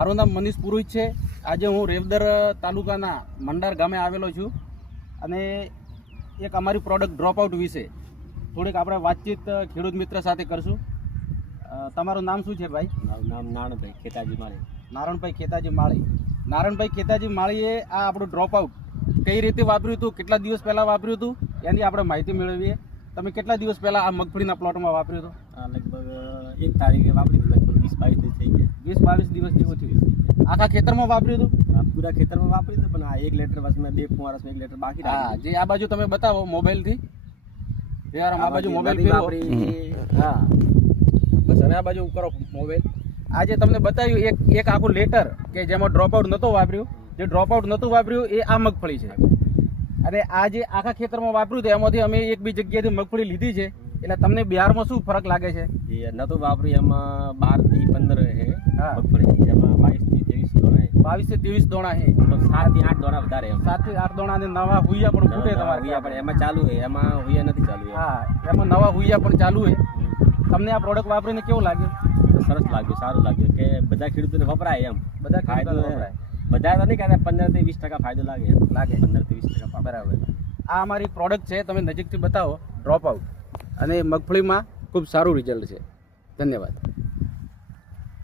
મારું નામ મનીષ પુરોહિત છે। આજે હું રેવદર તાલુકાના મંડાર ગામે આવેલો છું અને એક અમારી પ્રોડક્ટ ડ્રોપ આઉટ વિશે થોડીક આપણે વાતચીત ખેડૂત મિત્ર સાથે કરશું। તમારું નામ શું છે ભાઈ? મારું નામ નારણભાઈ ખેતાજી માળી। નારણભાઈ ખેતાજી માળી। નારણભાઈ ખેતાજી માળીએ આ આપણું ડ્રોપ આઉટ કઈ રીતે વાપર્યું હતું, કેટલા દિવસ પહેલાં વાપર્યું હતું એની આપણે માહિતી મેળવીએ। તમે કેટલા દિવસ પહેલાં આ મગફળીના પ્લોટમાં વાપર્યું હતું? આ લગભગ 1 તારીખે વાપરી હતું, લગભગ 20-22 દિવસ થઈ ગયા। 20-22 દિવસ જેવું થયું। આખા ખેતરમાં વાપર્યું હતું? પૂરા ખેતરમાં વાપરી હતું, પણ આ 1 લીટર બસ મેં 2 ફુવારામાં 1 લીટર બાકી હા, રાખ્યું। જે આ બાજુ તમે બતાવો મોબાઈલથી, યાર આ બાજુ મોબાઈલ ફેરવો। હા, બસ હવે આ બાજુ કરો મોબાઈલ। આજે તમને બતાવ્યું એક આખું લેટર કે જેમાં ડ્રોપ આઉટ નહોતું વાપર્યું, જે ડ્રોપ આઉટ નહોતું વાપર્યું એ આ મગફળી છે। અને આ જે આખા ખેતરમાં વાપર્યું હતું એમાંથી અમે એક બી જગ્યાએથી મગફળી લીધી છે, એટલે તમને બિહારમાં શું ફરક લાગે છે? જે નહોતું વાપર્યું એમાં 12 થી 15 છે હા, મગફળી, એમાં 22 થી 23 દોણા છે। 22 થી 23 દોણા છે, 7 થી 8 દોણા વધારે એમ। 7 થી 8 દોણા અને નવા હુઈયા પણ ફૂટે તમારે? હુઈયા પણ એમાં ચાલુ છે, એમાં હુઈયા નથી ચાલુ। હા, એમાં નવા હુઈયા પણ ચાલુ છે। તમને આ પ્રોડક્ટ વાપરીને કેવું લાગ્યું? સરસ લાગ્યું, સારું લાગ્યું કે બધા ખેડૂતોને વપરાય એમ। બધા ફાયદો ખેડૂતોને વપરાય। બધા તો નહીં કહેતા, 15 થી 20% ફાયદો લાગે 15 થી 20% બરાબર। આ અમારી પ્રોડક્ટ છે, તમે નજીકથી બતાવો ડ્રોપ આઉટ, અને મગફળીમાં ખૂબ સારું રિઝલ્ટ છે। ધન્યવાદ।